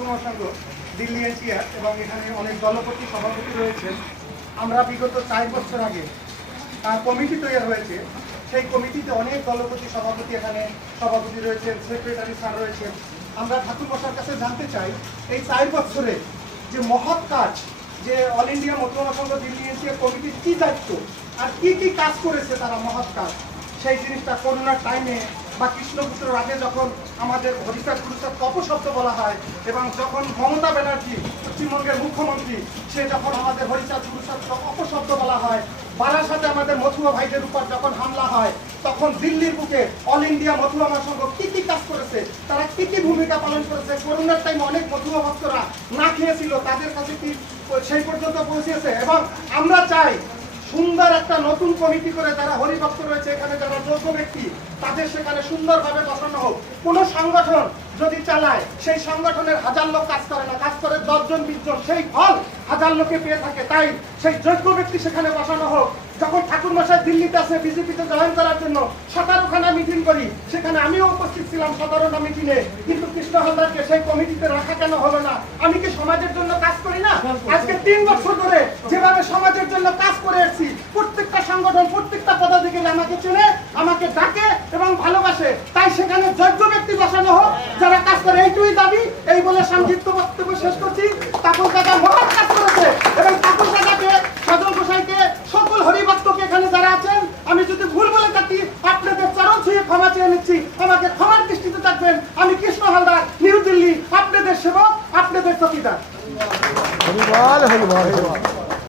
মথুমা সংঘ Delhi NCR এবং এখানে অনেক দলপতি সভাপতি রয়েছেন। আমরা বিগত 4 বছর আগে কমিটি তৈরি হয়েছে, সেই কমিটিতে অনেক দলপতি সভাপতি এখানে সভাপতি রয়েছেন, সেক্রেটারি স্যার রয়েছেন। আমরা ঠাকুর মশার কাছে জানতে চাই এই 4 বছরে যে মহৎ কাজ, যে অল ইন্ডিয়া মথুমা সংঘ দিল্লি এনসিআর কমিটির কী দায়িত্ব আর কি কাজ করেছে তারা মহৎ কাজ, সেই জিনিসটা করোনার টাইমে বা কৃষ্ণপুত্রের আগে যখন আমাদের হরিচাঁদ গুরুচাঁদকে অপশব্দ বলা হয় এবং যখন মমতা ব্যানার্জি পশ্চিমবঙ্গের মুখ্যমন্ত্রী সে যখন আমাদের হরিচাঁদ গুরুচাঁদকে অপশব্দ বলা হয়, বারাসাতে আমাদের মথুয়া ভাইদের উপর যখন হামলা হয়, তখন দিল্লির বুকে অল ইন্ডিয়া মথুয়া সংঘ কি কাজ করেছে, তারা কি ভূমিকা পালন করেছে, করোনার টাইমে অনেক মথুয়া ভক্তরা না খেয়েছিল, তাদের কাছে কি সেই পর্যন্ত পৌঁছেছে। এবং আমরা চাই সুন্দর একটা নতুন কমিটি করে যারা হরিভক্ত রয়েছে এখানে, যারা যোগ্য ব্যক্তি, তাদের সেখানে সুন্দরভাবে বসানো হোক। কোনো সংগঠন যদি চালায় সেই সংগঠনের 1000 লোক কাজ করে না, কাজ করে 10 জন 20 জন, সেই ফল 1000 লোকে পেয়ে থাকে। তাই সেই যোগ্য ব্যক্তি সেখানে বসানো হোক। যখন ঠাকুর মশাই দিল্লিতে আসে বিজেপিতে জয়েন করার জন্য 17খানা মিটিং করি, সেখানে আমিও উপস্থিত ছিলাম 17টা মিটিংয়ে, কিন্তু কৃষ্ণ হালদারকে সেই কমিটিতে রাখা কেন হলো না? আমি কি সমাজের জন্য কাজ করি না? আজকে 3 বছর ধরে যেভাবে সমাজের জন্য কাজ করে এসেছি, প্রত্যেকটা সংগঠন প্রত্যেকটা পদাধিকারী আমাকে চেনে, আমাকে ডাকে এবং ভালোবাসে। তাই সেখানে যোগ্য ব্যক্তি বসানো হোক যারা কাজ করে, এইটুই দাবি। এই বলে সংক্ষিপ্ত বক্তব্য শেষ করছি। তাকুর কাকা মহৎ কাজ করেছে এবং তাকুর কাকাকে, সদল গোসাইকে, সকল হরিভক্তকে এখানে যারা আছেন, আমি যদি ভুল বলে থাকি আপনাদের চরণ ছুঁয়ে ক্ষমা চেয়ে নিচ্ছি। আমাকে ক্ষমার দৃষ্টিতে থাকবেন। আমি কৃষ্ণ হালদার, নিউ দিল্লি, আপনাদের সেবক, আপনাদের চকিদার।